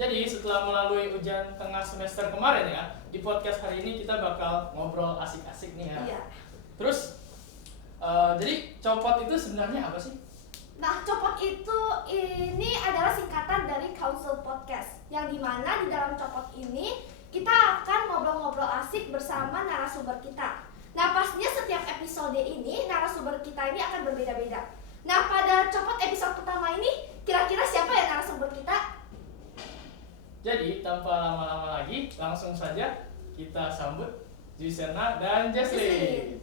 Jadi setelah melalui ujian tengah semester kemarin ya, di podcast hari ini kita bakal ngobrol asik-asik nih ya. Iya. Terus, jadi copot itu sebenarnya apa sih? Nah, Copot itu ini adalah singkatan dari Council Podcast, yang dimana di dalam Copot ini kita akan ngobrol-ngobrol asik bersama narasumber kita. Nah, pastinya setiap episode ini narasumber kita ini akan berbeda-beda. Nah, pada Copot episode pertama ini kira-kira siapa ya narasumber kita? Jadi tanpa lama-lama lagi, langsung saja kita sambut Juicerna dan Jesslyn.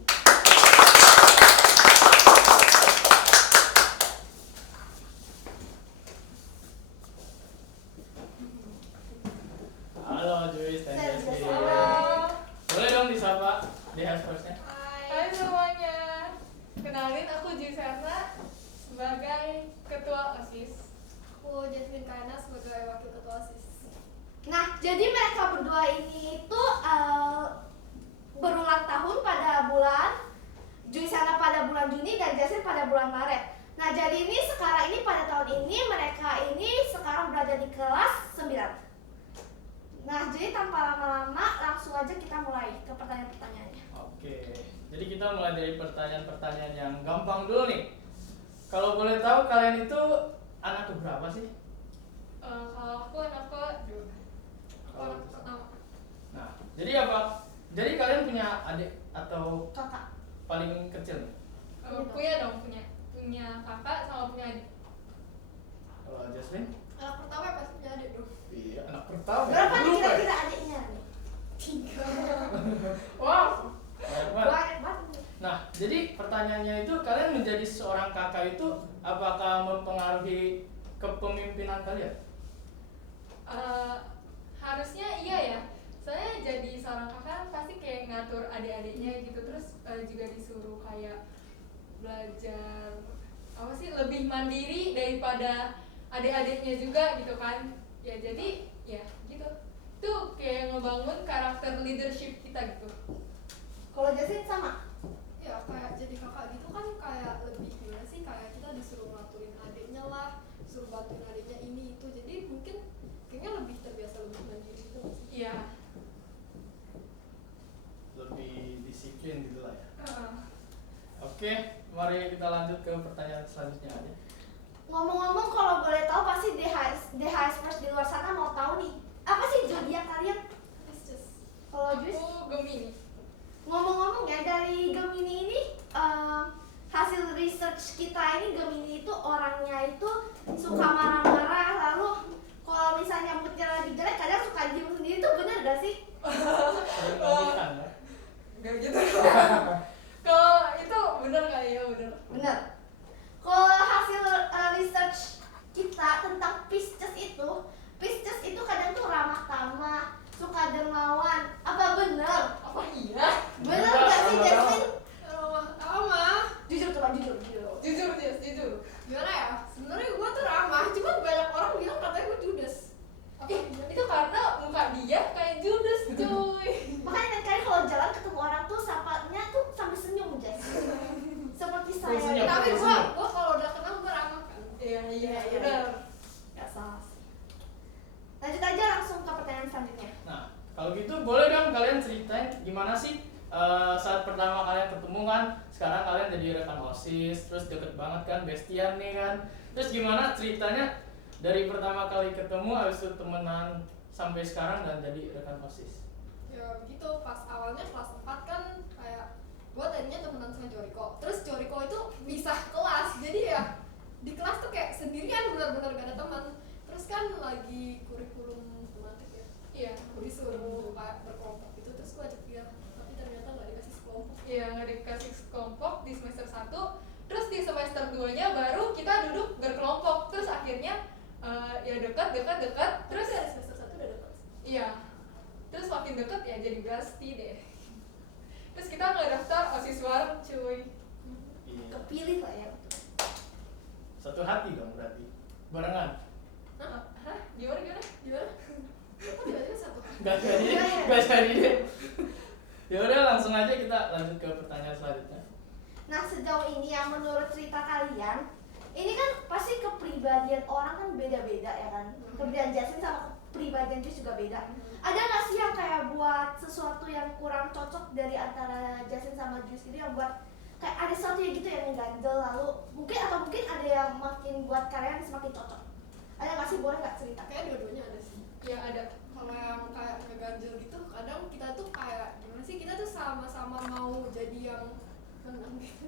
Halo Juice dan Jesslyn. Halo. Boleh dong disapa DH first-nya? Hai semuanya, kenalin aku Juicerna sebagai ketua OSIS. Aku Jasmine Kaina sebagai wakil ketua OSIS. Nah, jadi mereka berdua ini itu berulang tahun pada bulan Juisana pada bulan Juni dan Jasmine pada bulan Maret. Nah, jadi ini sekarang ini pada tahun ini mereka ini sekarang berada di kelas 9. Nah, jadi tanpa lama-lama langsung aja kita mulai ke pertanyaan-pertanyaannya. Oke, jadi kita mulai dari pertanyaan-pertanyaan yang gampang dulu nih. Kalau boleh tahu kalian itu anak keberapa sih? Kalau aku anak kedua. Kalau Anak pertama. Nah, jadi apa? Jadi kalian punya adik atau Kakak. paling kecil nih? Punya dong, punya kakak sama punya adik. Kalau Jasmine? Anak pertama pasti punya adik dong. Iya, anak pertama. Berapa nih Lupa ya? kira-kira adiknya nih? 3. Wow. Banyak banget. Banyak banget. Nah, jadi pertanyaannya itu kalian menjadi seorang kakak itu apakah mempengaruhi kepemimpinan kalian? Harusnya iya ya. Soalnya jadi seorang kakak pasti kayak ngatur adik-adiknya gitu, terus juga disuruh kayak belajar apa sih, lebih mandiri daripada adik-adiknya juga gitu kan. Ya jadi ya gitu. Itu kayak ngebangun karakter leadership kita gitu. Kalau Jasmine sama? Ya kayak jadi kakak gitu kan kayak lebih gimana sih, kayak kita disuruh ngaturin adiknya lah, disuruh bantuin adiknya ini itu, jadi mungkin kayaknya lebih terbiasa, lebih mandiri gitu nggak sih? Iya. Lebih disiplin gitu lah ya. Oke, mari kita lanjut ke pertanyaan selanjutnya aja. Ngomong-ngomong, kalau boleh tahu pasti DHS First di luar sana mau tahu nih, apa sih zodiak kalian? Pisces. Kalau Juice? Aku Gemini. Ngomong-ngomong ya, dari Gemini ini hasil research kita ini Gemini itu orangnya itu suka marah-marah, lalu kalau misalnya moodnya lagi jelek kadang suka diem sendiri, tuh bener gak sih? Sering lanjutkan ya. Gak gitu. Kalau itu bener kali ya, bener. Bener. Kalau hasil research kita tentang Pisces itu kadang tuh ramah tamah, suka dermawan. Apa bener? Apa iya? Bener gak sih Jasmine? Ramah. Jujur coba jujur. Jujur Jess, jujur. Gimana ya? Sebenarnya gue tuh ramah, cuma banyak orang bilang katanya gue judes. Itu karena muka dia kayak Judas cuy. Makanya kan kalian kalau jalan ketemu orang tuh sapanya tuh sambil senyum Jess. Seperti saya. Senyum. Tapi Betul, gue senyum. kalau udah kenal gue ramah kan. Iya, Iya. bener. Gak salah sih. Lanjut aja langsung ke pertanyaan selanjutnya. Nah, kalau gitu boleh dong kalian ceritain gimana sih saat pertama kalian ketemu kan, sekarang kalian jadi rekan OSIS, terus deket banget kan, bestian nih kan. Terus gimana ceritanya dari pertama kali ketemu habis itu temenan sampai sekarang dan jadi rekan OSIS? Ya begitu, pas awalnya kelas 4 kan kayak gue tadinya temenan sama Joriko. Terus Joriko itu pisah kelas, jadi ya di kelas tuh kayak sendirian, benar-benar gak ada teman. Terus kan lagi kurikulum tematik ya. Iya. Aku disuruh kayak berkelompok gitu, terus gue ajak dia, tapi ternyata gak dikasih sekelompok. Iya, nggak dikasih kelompok di semester 1. Terus di semester 2-nya baru kita duduk berkelompok. Terus akhirnya ya dekat. Terus dari semester 1 udah deket. iya. Terus makin deket ya jadi bestie deh. Terus kita nggak daftar OSIS bareng cuy. Iya. Kepilih lah ya. Satu hati dong berarti. Barengan. Hah? Gimana? Gimana? Kok tiba-tiba satu? Gak jadi deh. Ya udah langsung aja kita lanjut ke pertanyaan selanjutnya. Nah, sejauh ini yang menurut cerita kalian, ini kan pasti kepribadian orang kan beda-beda ya kan. Kepribadian Jasmine sama kepribadian Jus juga beda. Ada nggak sih yang kayak buat sesuatu yang kurang cocok dari antara Justin sama Jus gitu, yang buat kayak ada sesuatu yang gitu yang ganjel, lalu mungkin ada yang makin buat kalian semakin cocok? Ada nggak sih, boleh nggak cerita? Kayak dua-duanya ada sih. Ya ada. Kalau yang kayak ngeganjel gitu, kadang kita tuh kayak gimana sih, kita tuh sama-sama mau jadi yang menang gitu.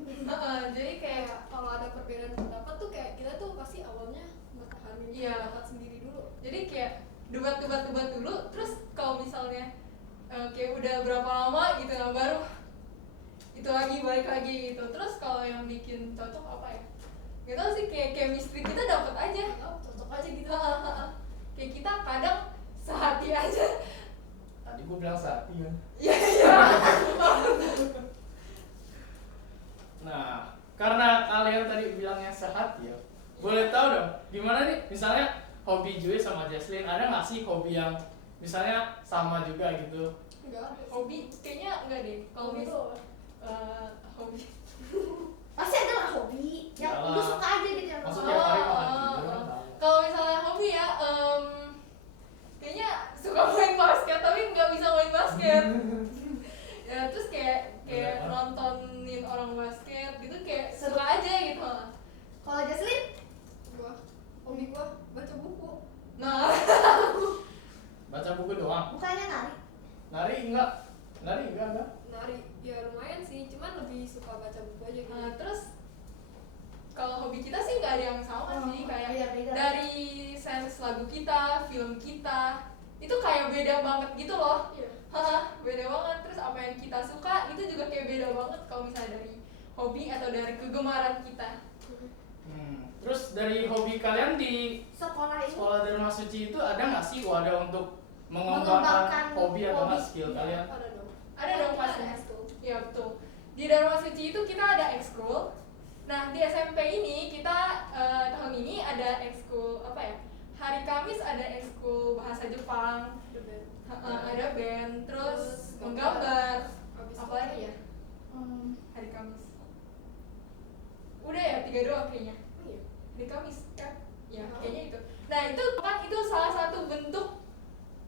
Jadi kayak Kayak kalau ada perbedaan pendapat tuh kayak kita tuh pasti awalnya mempertahankan Iya. pendapat sendiri dulu. jadi kayak debat dulu, terus kalau misalnya kayak udah berapa lama gitu, nah baru itu lagi balik lagi gitu. Terus kalau yang bikin cocok apa ya? Gak tau sih, kayak chemistry kita dapet aja. Oh, cocok aja gitu. Kayak kita kadang sehati aja. Tadi gue bilang sehati kan. Iya iya. Nah, karena kalian tadi bilangnya sehati ya, boleh tahu dong gimana nih misalnya hobi Joy sama Jesslyn, ada nggak sih hobi yang misalnya sama juga gitu? Enggak ada sih. Hobi kayaknya enggak deh. Kalau Hobi misal tuh hobi. Pasti ada lah hobi yang Iyalah. lu suka aja gitu yang lu Maksudnya suka. tiap hari makan tidur kan tahu. Kalau misalnya hobi ya, kayaknya suka main basket tapi nggak bisa main basket. Ya terus kayak Bener, kan? nontonin orang basket gitu, kayak suka aja gitu. Kalau Jesslyn, hobi gua baca buku. Nah, Baca buku doang. bukannya nari? Nari enggak? Enggak. Nari ya lumayan sih, cuman lebih suka baca buku aja gitu. terus kalau hobi kita sih nggak ada yang sama sih, kayak iya, beda. dari sense lagu kita, film kita, itu kayak beda banget gitu loh. Iya. Beda banget. Terus apa yang kita suka itu juga kayak beda banget kalau misalnya dari hobi atau dari kegemaran kita. Terus dari hobi kalian di Sekolah ini sekolah Dharma Suci itu ada nggak sih wadah untuk Mengembangkan mengembangkan hobi atau nggak hobi. skill Iya, kalian? ada dong. Ada dong Kita pasti. ada ekskul. Iya betul. Di Dharma Suci itu kita ada ekskul. Nah di SMP ini kita tahun ini ada ekskul apa ya? Hari Kamis ada ekskul bahasa Jepang, The band. ada band, terus Terus menggambar. Habis Apa itu lagi ya? Hari Kamis. Udah ya, 3 doang kayaknya. Iya. Hari Kamis kan? Ya Oh. kayaknya itu. Nah itu kan itu salah satu bentuk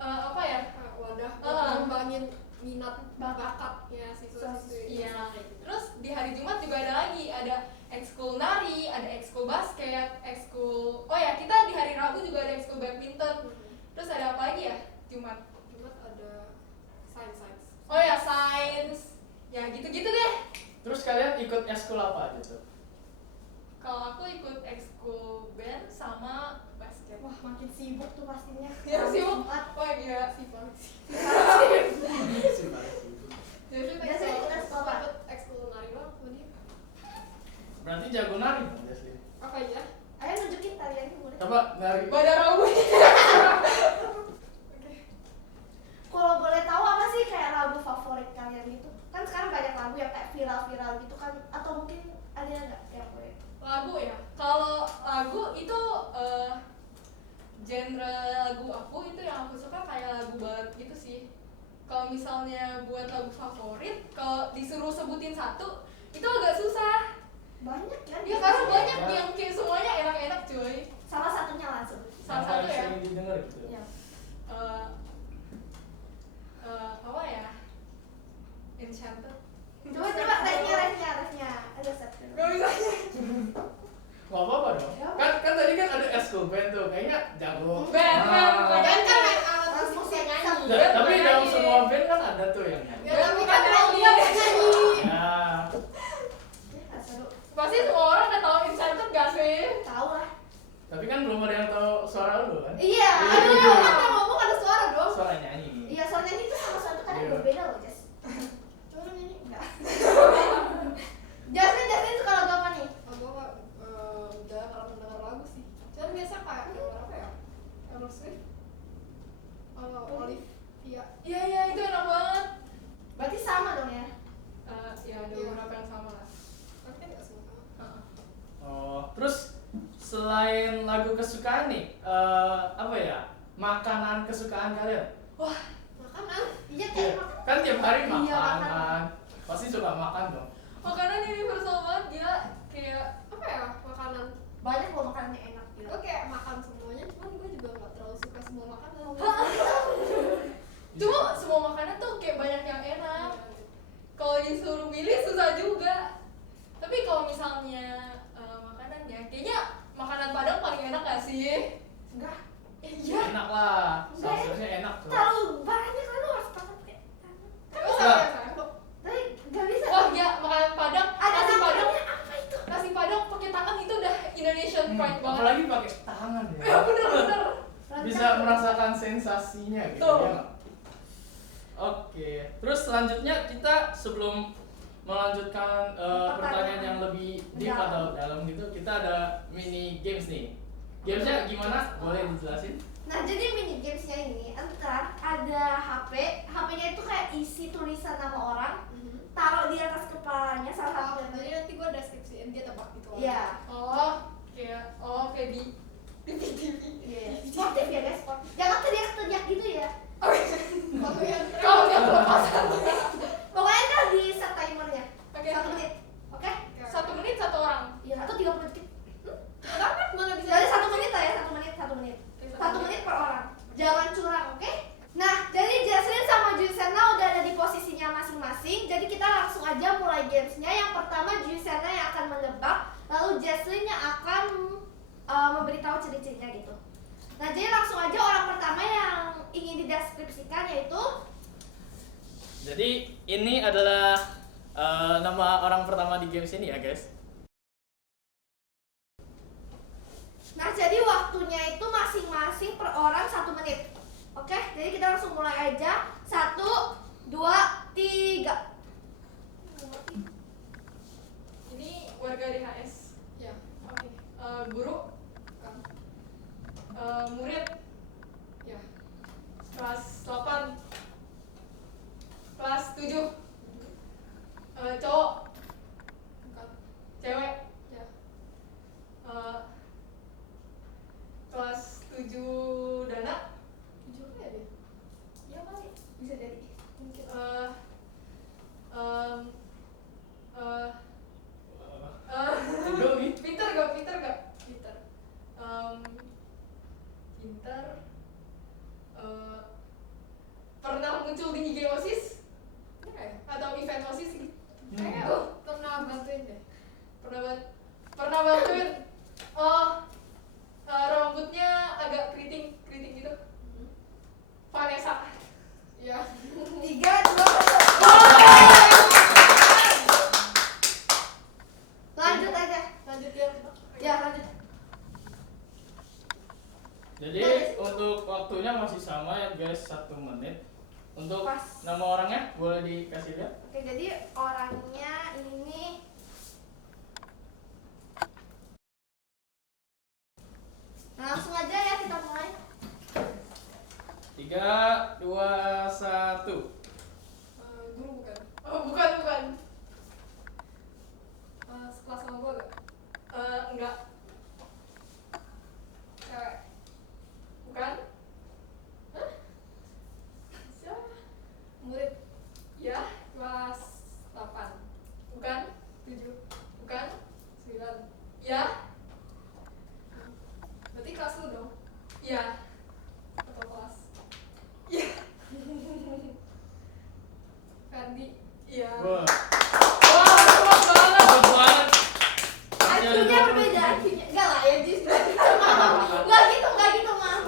apa ya? Kayak wadah buat Ah. ngembangin minat bakatnya siswa-siswi. Iya. Terus di hari Jumat juga ada lagi, ada ekskul nari, ada ekskul basket, ekskul. Oh ya, kita di hari Rabu juga ada ekskul badminton. Terus ada apa lagi ya? Jumat. Jumat ada science. Oh ya, sains. Ya gitu-gitu deh. Terus kalian ikut ekskul apa aja tuh? Kalau aku ikut ekskul band sama basket. wah makin sibuk tuh pastinya. Ya sibuk. Banget. Wah gila. Sifar. Jadi Biasanya ikut ekskul apa? Ikut ekskul nari doang sama dia. Berarti jago nari dong Jesslyn. Apa ya? Ayo nunjukin tariannya boleh. Coba nari. pada Rabu. Kalau boleh tahu apa sih kayak lagu favorit kalian gitu? Kan sekarang banyak lagu yang kayak viral-viral gitu kan, atau mungkin ada yang nggak yang boleh? Lagu ya. Kalau lagu itu genre lagu aku itu yang aku suka kayak lagu barat gitu sih. Kalau misalnya buat lagu favorit, kalau disuruh sebutin satu, itu agak susah. Banyak kan? Ya karena banyak yang kayak semuanya enak-enak cuy. Salah satunya langsung. Salah Yang satu paling ya. sering didengar gitu. Ya. Apa ya? Enchanted. Coba refnya. Ada satu. Gak bisa. Gak apa-apa dong. Ya. Kan tadi kan ada ekskul band tuh, kayaknya jago. Band, Ah. band. Dan kan main alat Mas musik musik nyanyi. Nah, tapi Nyanyi. dalam semua band kan ada tuh yang nyanyi. Ya tapi kan Bukan kalau nyanyi. dia nyanyi. Nah, Ya, nggak seru. Pasti semua orang udah tahu Enchanted gak sih? Tahu lah. tapi kan belum ada yang tahu suara lu kan? Iya. Iya. Aduh, kan yang ngomong ada suara dong. Suara nyanyi. Iya, soalnya itu sama suatu kadang Iya. berbeda loh, Jess. Coba dong nyanyi. Enggak. Jasmine suka lagu apa nih? Gua udah kalau mendengar lagu sih. Cuman biasa kayak denger apa ya? Taylor Swift. Olivia. Iya itu enak banget. Berarti sama dong ya? Ya ada Iya. beberapa yang sama lah. Tapi kan nggak semua sama. Oh, terus selain lagu kesukaan nih, apa ya? Makanan kesukaan kalian? Makanan. Iya, Iya, kayak makan. kan tiap hari Iya, makan makan. kan. Pasti suka makan dong. Makanan universal banget gila, kayak Apa ya? Makanan. Banyak loh makanannya enak gitu. Gue kayak makan semuanya, cuman gue juga nggak terlalu suka semua makanan. lah. Sausnya enak tuh. Terlalu banyak kan lu harus pakai tangan. Bisa. Tapi nggak bisa. Oh ya, makanan Padang. Ada Nasi Padang. namanya apa itu? Nasi Padang pakai tangan itu udah Indonesian pride banget. Apalagi pakai tangan Ya ya. bener-bener. Bisa merasakan sensasinya gitu Tuh. ya. Oke, terus selanjutnya kita sebelum melanjutkan pertanyaan yang lebih deep atau dalam gitu, kita ada mini games nih. Gamesnya gimana? Boleh dijelasin? Nah, jadi mini gamesnya ini entar ada HP-nya itu kayak isi tulisan nama orang, taruh di atas kepalanya salah satu. Jadi nanti gue deskripsiin dia tebak gitu. Iya. Kayak di TV. Iya. Sportif ya guys, sportif. Jangan teriak-teriak gitu ya. Kalau nggak kelepasan. Pokoknya kan di set timernya. Oke. 1 menit. Oke? 1 menit 1 orang. Iya, atau 30 detik. Kenapa? Mana bisa? Dari 1 menit lah ya, 1 menit. 1 menit per orang. Jangan curang, oke? Nah, jadi Jesslyn sama Juicerna udah ada di posisinya masing-masing. Jadi kita langsung aja mulai gamesnya. Yang pertama Juicerna yang akan menebak, lalu Jesslyn yang akan memberitahu ciri-cirinya gitu. Nah, jadi langsung aja orang pertama yang ingin dideskripsikan yaitu. Jadi ini adalah nama orang pertama di games ini ya guys. Nah, jadi waktunya itu masing-masing per orang 1 menit. Oke, jadi kita langsung mulai aja. 1, 2, 3. Ini warga DHS. Ya. Oke. Guru. Murid. Ya. Kelas 8. Kelas 7. Cowok. Bukan. Cewek. Ya. Kelas 7 Dana. 7 apa ya dia? Iya kali, bisa jadi. Mungkin. Tiga nih. Pinter gak? Peter. Pinter. Pernah muncul di IG OSIS Enggak ya? atau event OSIS gitu? Kayaknya pernah bantuin deh. Pernah bantuin. Rambutnya agak keriting gitu. Vanessa. Ya. 3, 2, 1. Lanjut aja. Lanjut ya. Ya, lanjut. Jadi untuk waktunya masih sama ya guys, 1 menit. Untuk Pas. nama orangnya boleh dikasih lihat? Oke, jadi orangnya ini langsung aja ya kita mulai. 3, 2, 1. Guru bukan. Oh, bukan. Sekelas sama gue gak? Enggak. Cewek. Bukan. Siapa? Murid. Ya. Kelas 8. Bukan. 7. Bukan. 9. Ya. Berarti kelas lu dong? Ya. Atau kelas? Ya. Ferdi. Iya. Wah, Wah, cepet banget. cepet banget. IQ-nya berbeda, IQ-nya. Enggak lah ya, Jis. Enggak gitu, maaf.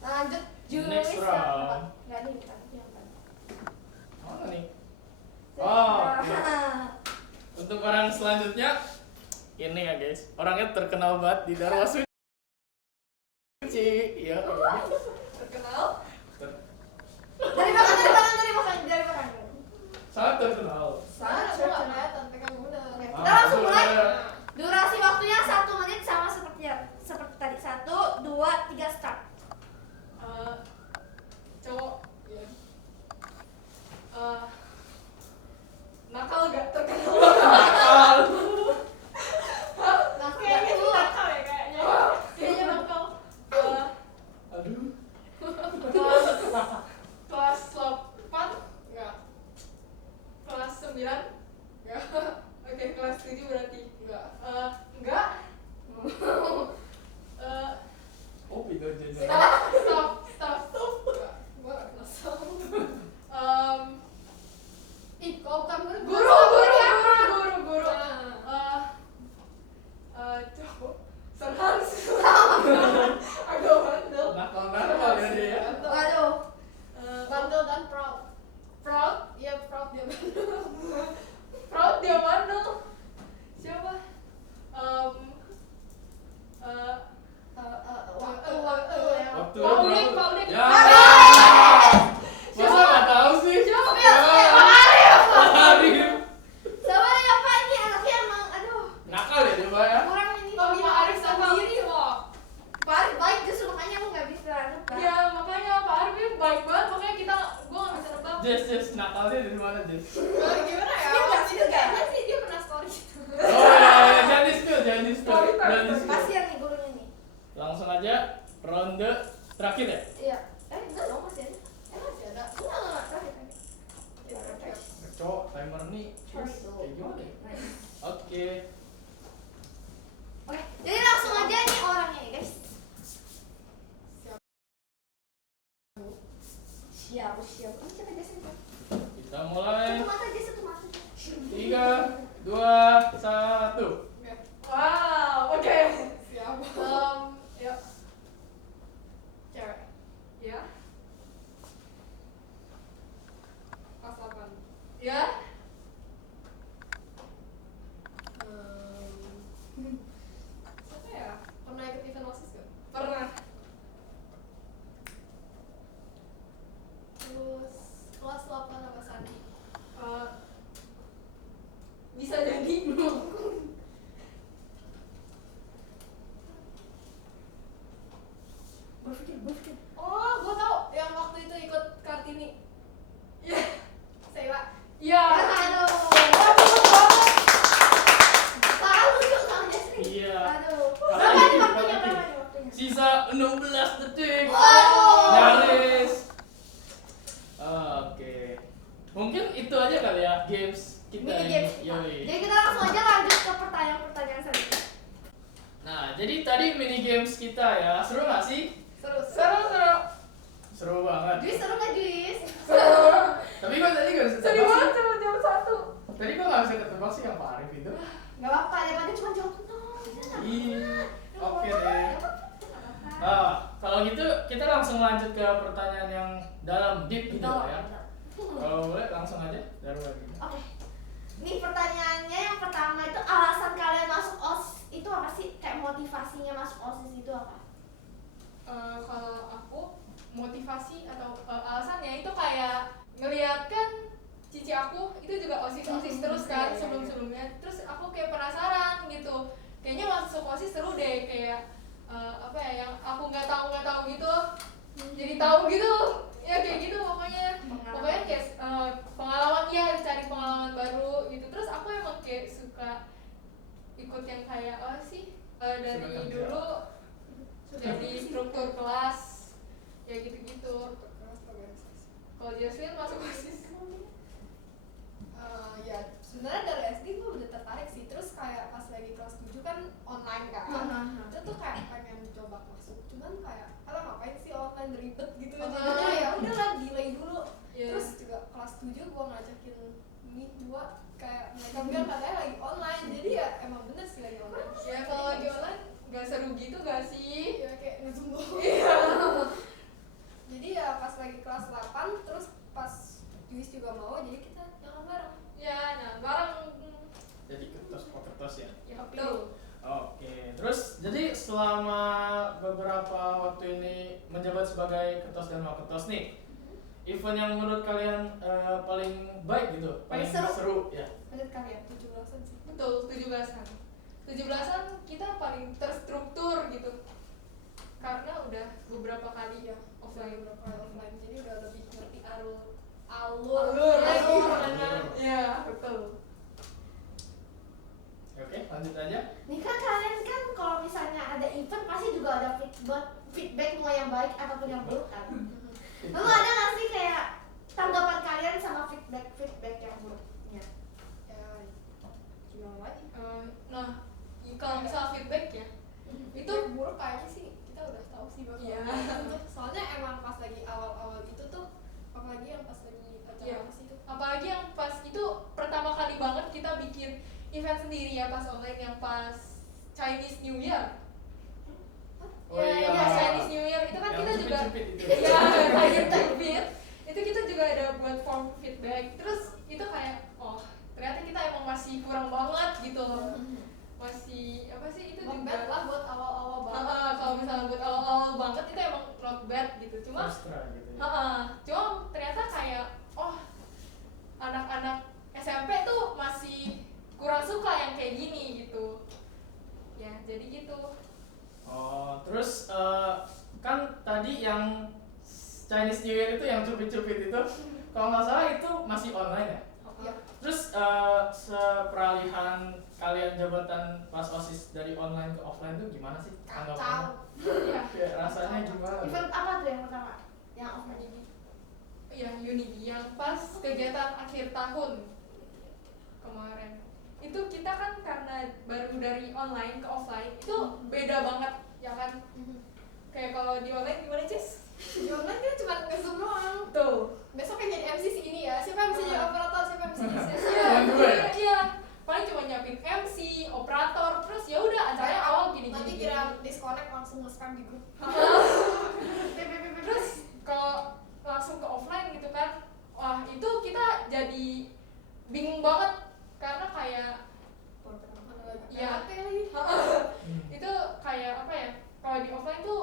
Lanjut, Next Juice. round. Enggak nih, bukan. Yang mana? Mana nih? Oh, Nah. Untuk orang selanjutnya ini ya guys, orangnya terkenal banget di Darwa Suci. Iya. Terkenal. Dari belakang. Sangat terkenal. Sangat Gue gak terkenal. kelihatan, pegang bener. Oke, kita langsung mulai. Boleh. Durasi waktunya 1 menit sama seperti tadi. 1, 2, 3, start. Cowok. Iya. Nakal gak? Terkenal. Langsung Kayaknya dulu. nakal ya kayaknya. Kayaknya bakal. Aduh. Kelas 8. Enggak. Kelas 9. Enggak. Oke, kelas 7 berarti. Enggak. Enggak. Oh, beda aja. Stop. Enggak. Gue gak kenal sama. Ih, kok bukan murid? Guru. Nah. Cowok. Senang. Aduh. Jess, nakalnya dari mana Jess? Gimana ya? Skill nggak, Itu skill nggak? kayaknya sih dia pernah story gitu. Oh ya, jangan di spill. Kasihan nih gurunya nih. Langsung aja ronde terakhir ya. Iya. Enggak dong, masih ada. Masih ada. Enggak, terakhir. Cok, timer nih. Sorry, Kayak gimana ya? Nice. Oke. Oke, jadi langsung aja nih orangnya ya guys. Siap. Ini coba aja sih. Kita mulai. Satu mata aja, satu mata aja. 3, 2, 1. Oke. Wow, oke. Siap. Yuk. Cewek. Ya. Kelas 8. Ya. Siapa ya? Pernah ikut event OSIS gak? Pernah. Terus kelas 8 apa Sandi? Eh, bisa jadi belum? Berpikir. Oh, gue tau yang waktu itu ikut Kartini. Ya. Sewa. Ya. Aduh. Selalu yuk sama Jasri. Iya. Aduh. Kakak Berapa nih ini, waktunya? kakak ini. Berapa nih waktunya? Sisa 16 detik. Waduh. Nyaris. Oke. Mungkin itu aja kali ya games kita Mini ini. games kita. Yoi. Jadi kita langsung aja lanjut ke pertanyaan selanjutnya. Nah, jadi tadi mini games kita ya. Seru gak sih? Seru. Seru banget. Juis seru nggak Juis? Tapi kok tadi gak bisa Sedih tebak banget sih? sama jam 1. Tadi kok gak bisa ketebak sih yang Pak Arif itu? Gak apa-apa, daripada cuma jawab no. Iya. Oke deh. Ah, kalau gitu kita langsung lanjut ke pertanyaan yang dalam deep gitu ya. Kalau boleh langsung aja dari lagi. Oke. Nih pertanyaannya yang pertama itu alasan kalian masuk OSIS itu apa sih? Kayak motivasinya masuk OSIS itu apa? Kalau aku motivasi atau alasannya itu kayak ngeliat kan cici aku itu juga osis terus kan Iya. sebelumnya, terus aku kayak penasaran gitu, kayaknya masuk osis seru deh, kayak apa ya yang aku nggak tahu gitu jadi tahu gitu ya, kayak gitu pokoknya kayak pengalaman ya, cari pengalaman baru gitu. Terus aku emang kayak suka ikut yang kayak apa sih dari Suka kerja. dulu jadi struktur kelas ya gitu-gitu. Kelas organisasi. Kalau Jasmine masuk osis Ya sebenarnya dari SD gue udah tertarik sih, terus kayak pas lagi kelas 7 kan online kan, itu tuh kayak pengen coba masuk, cuman kayak alah ngapain sih online ribet gitu, jadinya ya udahlah delay dulu. Iya. Terus juga kelas 7 gue ngajakin nih dua kayak mereka bilang katanya lagi online, jadi ya emang bener sih lagi online. ya kalau lagi online nggak seru gitu gak sih? Ya kayak ngezoom doang. Iya. Jadi ya pas lagi kelas 8 terus pas Juis juga mau, jadi kita jangan bareng. Ya, nah bareng. Jadi kertas ya. Ya betul. Oke, terus jadi selama beberapa waktu ini menjabat sebagai ketos dan waketos nih, event yang menurut kalian paling baik gitu, Paling seru. ya. Menurut kalian? 17-an sih. Betul, 17-an. 17-an kita paling terstruktur gitu. Karena udah beberapa kali ya offline. Beberapa kali offline, jadi udah lebih ngerti alur Alur. ya, Alur. Ya, betul. Oke, lanjut aja. Nih kan kalian kan kalau misalnya ada event pasti juga ada feedback mau yang baik ataupun yang buruk kan. Lalu ada nggak sih kayak tanggapan kalian sama feedback yang buruknya? ya gimana lagi. Nah, kalau misal feedback ya, Itu buruk kayaknya sih kita udah tahu sih bakal Iya. gitu. Soalnya emang pas lagi awal-awal itu tuh, apalagi yang pas lagi acara Iya. apa sih itu. apalagi yang pas itu pertama kali banget kita bikin event sendiri ya pas online, yang pas Chinese New Year. Oh iya. Ya, Chinese New Year itu kan Yang kita juga cupit-cupit itu. iya kayak cupid. Itu kita juga ada buat form feedback. Terus itu kayak oh ternyata kita emang masih kurang banget gitu loh. Masih apa sih itu Not juga bad lah buat awal-awal banget. kalau misalnya buat awal-awal banget itu emang not bad gitu. Cuma Extra gitu ya. cuma ternyata kayak oh anak-anak SMP tuh masih kurang suka yang kayak gini gitu. Ya, jadi gitu. Oh, terus kan tadi yang Chinese New Year itu yang cupit-cupit itu, kalau nggak salah itu masih online ya. Iya. Terus seperalihan kalian jabatan pas OSIS dari online ke offline tuh gimana sih tanggapannya? Kacau. Iya. Kayak rasanya gimana? Event apa tuh yang pertama? Yang offline ini? Iya, Unity yang pas kegiatan akhir tahun kemarin. Itu kita kan karena baru dari online ke offline itu beda banget ya kan. Kayak kalau di online gimana, Cis? Di online kita cuma nge-zoom doang. Tuh. Besok yang jadi MC si ini ya. Siapa yang bisa jadi operator, siapa yang bisa jadi sales. Iya, Gue ya? iya. Paling cuma nyiapin MC, operator, terus ya udah acaranya awal gini Nanti gini. kira disconnect langsung nge-spam di grup. Terus kalau langsung ke offline gitu kan, wah itu kita jadi bingung banget karena kayak Mana lagi? Iya. PHP lagi. itu kayak apa ya, kalau di offline tuh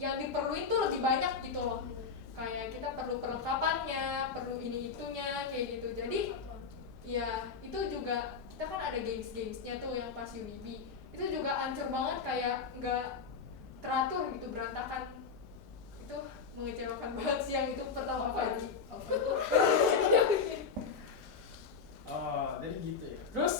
yang diperluin tuh lebih banyak gitu loh, kayak kita perlu perlengkapannya, perlu ini itunya kayak gitu. Jadi ya itu juga kita kan ada gamesnya tuh yang pas Unibi itu juga hancur banget, kayak nggak teratur gitu, berantakan. Itu mengecewakan banget sih yang itu pertama kali. Oh, jadi gitu ya. Terus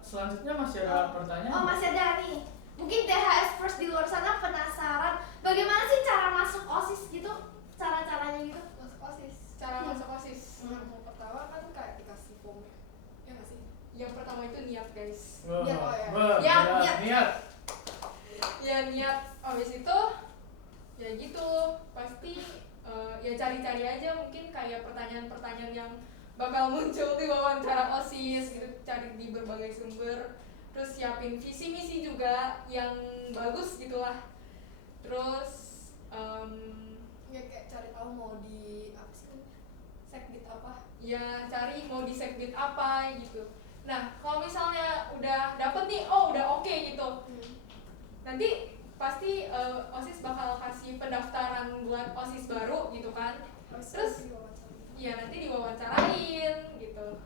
selanjutnya masih ada pertanyaan? Oh masih ada nih. Mungkin THS First di luar sana penasaran bagaimana sih cara masuk OSIS gitu? Cara-caranya gitu? Masuk OSIS. Cara masuk OSIS. Yang pertama kan kayak dikasih form. Ya nggak sih? Yang pertama itu niat, guys. Niat, oh ya. Niat. Ya niat, habis itu ya gitu pasti ya cari-cari aja, mungkin kayak pertanyaan-pertanyaan yang bakal muncul di wawancara OSIS gitu, cari di berbagai sumber, terus siapin visi misi juga yang bagus gitulah. Terus Ya kayak cari tahu mau di apa sih? Sekbid apa? ya cari mau di sekbid apa gitu. Nah kalau misalnya udah dapet nih, oh udah oke gitu, nanti pasti OSIS bakal kasih pendaftaran buat OSIS baru gitu kan. Terus ya nanti diwawancarain gitu.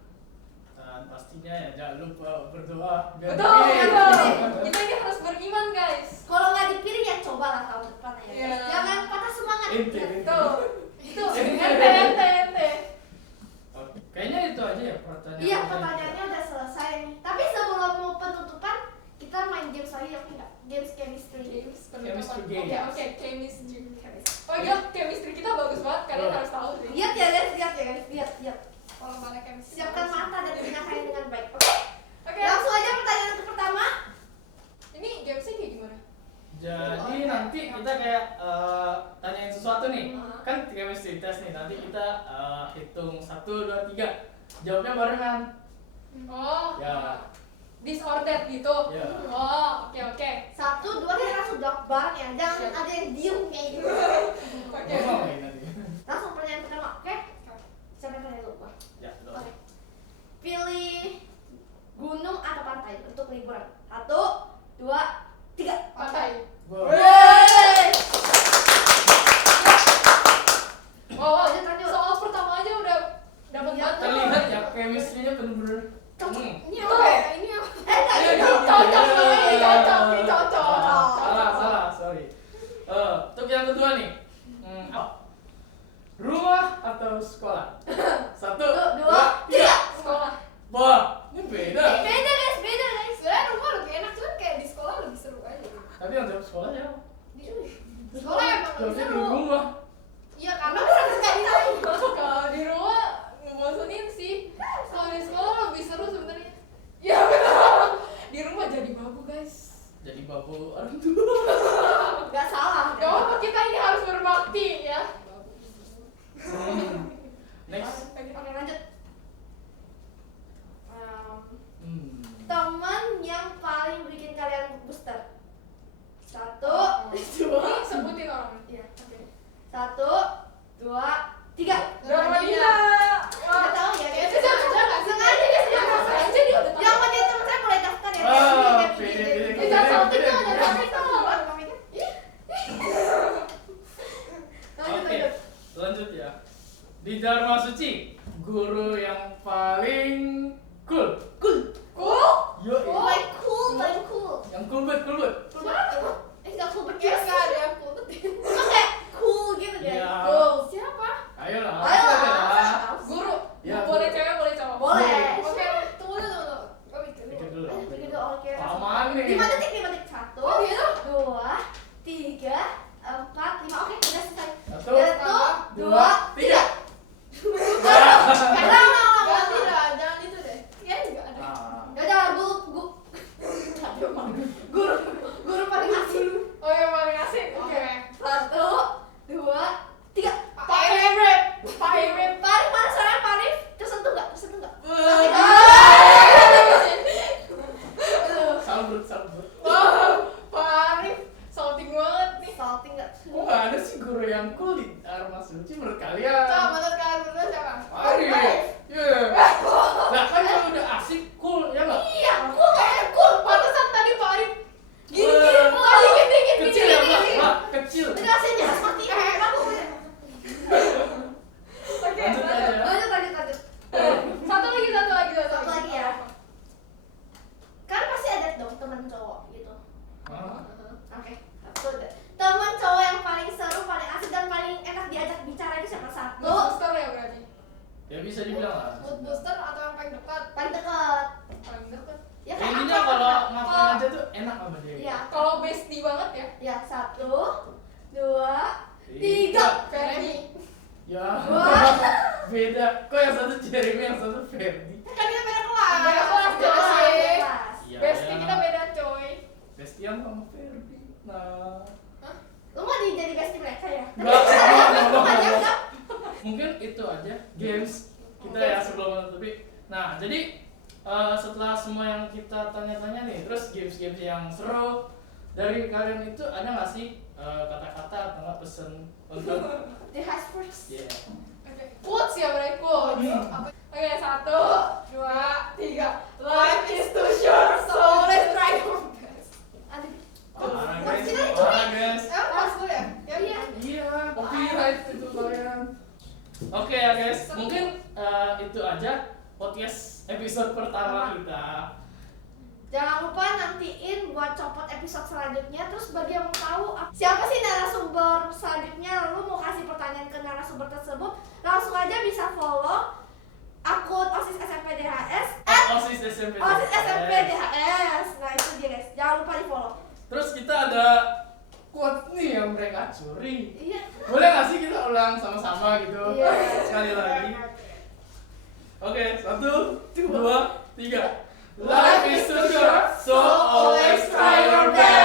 Dan pastinya ya jangan lupa berdoa. biar Betul, dipilih. betul. Kita ini harus beriman, guys. Kalau nggak dipilih ya cobalah tahun depan ya. Iya. Guys. Jangan patah semangat. Inti. Tuh, itu ente. Oke, kayaknya itu aja ya pertanyaan. Iya pertanyaannya udah selesai nih. Tapi sebelum mau penutupan kita main games lagi ya enggak? Games chemistry. Games Chemistry penutupan. games. Oke, chemistry. Oh iya, chemistry kita bagus banget. Kalian Oh. harus tahu sih. Lihat ya guys, lihat ya guys, lihat. Kalau mana chemistry. Siapkan mata dan telinga kalian dengan baik. Oke. Oke. Langsung aja pertanyaan yang pertama. Ini gamesnya kayak gimana? Jadi nanti kita kayak tanyain sesuatu nih. Kan chemistry test nih. Nanti kita hitung 1, 2, 3. Jawabnya barengan. Oh. Ya. Disordered gitu. Ya. Oh, oke. 1, 2, 3 langsung jawab bareng ya. Jangan Siap. ada yang diem kayak gitu. Oke. Ngomong nih nanti. Langsung pertanyaan pertama, oke? Siapa yang tanya dulu? Wah. Ya, Oke. Pilih gunung atau pantai untuk liburan. 1, 2, 3. Pantai. Wow. Yeay. Wow, Lanjut. soal pertama aja udah dapat Iya, banget. Terlihat ya chemistry-nya bener-bener. Ini Tuh. apa ya? Ini apa? Tadi Cocok, ini cocok. Salah, sorry. Untuk yang kedua nih. Rumah atau sekolah? 1, 2, 3. Sekolah. Wah, ini beda. Beda guys. Sebenarnya rumah lebih enak, cuman kayak di sekolah lebih seru aja. Tapi yang jawab sekolah ya. Di sekolah emang lebih Jawabnya di seru. rumah. Iya karena orang nggak ditanya. Kalau di rumah ngebosenin sih. Kalau di sekolah lebih seru sebenarnya. Ya benar. Di rumah jadi babu, guys. Jadi babu orang tua. Gak salah. Gak apa, kita ini harus berbakti ya. Next. Oke lanjut. Hmm. Teman yang paling bikin kalian booster. 1, 2. Ini sebutin orangnya. Iya. Oke. 1, 2, 3. Darmadina. Nggak tahu ya guys. Jangan. Sengaja guys. Sengaja dia udah tahu. Yang mau jadi teman saya mulai daftar ya. Pede. Jangan salting tuh, jangan salting tuh. Oke, lanjut ya. Di Dharma Suci, guru yang paling cool. Cool. Yo, Oh my paling cool. yang cool banget. Nggak cool Kayak berkelas. nggak ada yang putus. Cuma kayak cool gitu guys. Iya. Cool. Siapa? Ayo lah. Ayo langsung aja lah. lah. Kok nggak ada sih guru yang cool di Dharma Suci menurut kalian? Coba menurut kalian berdua siapa? Arif. Iya. Nah kan kalau udah asik cool ya nggak? Iya, cool. Pantesan tadi Pak Arif Gini-gini, dikit-dikit, Kecil ya gini-gini. Mbak, kecil. Jelasinnya seperti aku punya. Oke, Lanjut aja. Lanjut. Satu lagi. Satu lagi ya. Kan pasti ada dong teman cowok gitu. Hah? Oke, satu deh. Teman cowok yang paling seru, paling asik dan paling enak diajak bicara itu siapa? Satu. Booster ya berarti. Ya bisa dibilang lah. mood booster atau yang paling dekat? Paling dekat. Paling deket. Ya Ya, kan intinya akrab kalau lah. ngapain aja tuh enak sama dia. Iya. Kalau bestie banget ya. Ya, 1, 2, 3. Ferdi. Ya. Wah. Beda. Kok yang satu Jeremy, yang satu Ferdi? Kan kita beda kelas. Beda kelas, Beda jelas. kelas. Iya. Bestie kita beda coy. Bestian sama Ferdi. Nah. Lu mau jadi bestie mereka ya? Enggak. Lu nggak dianggap? Mungkin itu aja games kita ya sebelum menutupi. Nah, jadi setelah semua yang kita tanya-tanya nih, terus games-games yang seru dari kalian itu ada nggak sih kata-kata atau nggak pesan untuk The house first. yeah. Oke. Quotes ya berarti quotes. Hmm. Oke, 1, 2, 3. Life is too short, so let's try our best. Aduh. Parah Nggak guys, sih, Nay, parah guys. Emang pas lu ya? Iya. Iya, copyright itu kalian. Oke ya guys, mungkin itu aja podcast episode pertama kita. Jangan lupa nantiin buat copot episode selanjutnya. Terus bagi yang mau tahu siapa sih narasumber selanjutnya, lalu mau kasih pertanyaan ke narasumber tersebut, langsung aja bisa follow akun OSIS SMP DHS OSIS SMP. OSIS SMP DHS. Nah itu dia guys, jangan lupa di follow. Terus kita ada quote nih yang mereka curi. Iya. Boleh nggak sih kita ulang sama-sama gitu? Iya. Sekali lagi. Oke, 1, 2, 3. Life is too short, so always try your best.